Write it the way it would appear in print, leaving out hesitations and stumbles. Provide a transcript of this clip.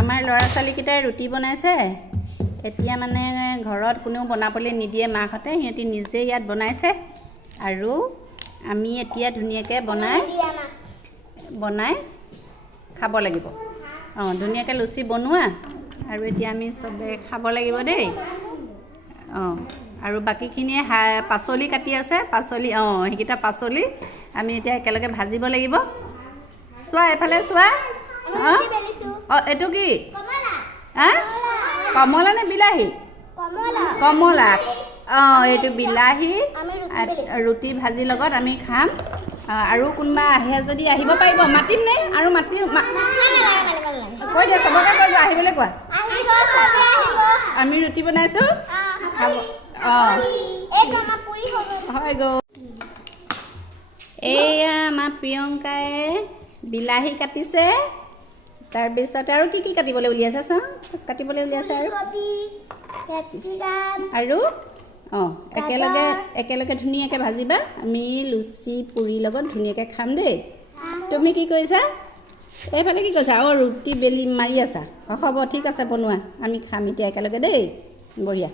আমাৰ ল'ৰা ছোৱালীকেইটাই ৰুটি বনাইছে। এতিয়া মানে ঘৰত কোনেও বনাবলৈ নিদিয়ে মাহঁতে, সিহঁতি নিজে ইয়াত বনাইছে আৰু আমি এতিয়া ধুনীয়াকৈ বনাই খাব লাগিব। ধুনীয়াকৈ লুচি বনোৱা আৰু এতিয়া আমি চবে খাব লাগিব দেই। আৰু বাকীখিনিয়ে পাচলি কাটি আছে, সেইকেইটা পাচলি আমি এতিয়া একেলগে ভাজিব লাগিব। চোৱা এইফালে চোৱা। এইটো কি? কমলা নে বিলাহী? কমলা। এইটো বিলাহী ৰুটি ভাজিৰ লগত আমি খাম। আৰু কোনোবা আহে যদি আহিব পাৰিব, মাতিম নে? আৰু কৈ দিয়া, চবকে কৈ যোৱা আহিবলৈ কোৱা। আমি ৰুটি বনাইছোঁ। হয় গ'ল। এয়া আমাৰ প্ৰিয়ংকায়ে বিলাহী কাটিছে। তাৰপিছত আৰু কি কাটিবলৈ উলিয়াইছে চোন? উলিয়াইছে আৰু একেলগে ধুনীয়াকৈ ভাজিবা। আমি লুচি পুৰিৰ লগত ধুনীয়াকৈ খাম দেই। তুমি কি কৰিছা? এইফালে কি কৰিছা? ৰুটি বেলি মাৰি আছা। হ'ব ঠিক আছে, বনোৱা, আমি খাম এতিয়া একেলগে দেই। বঢ়িয়া।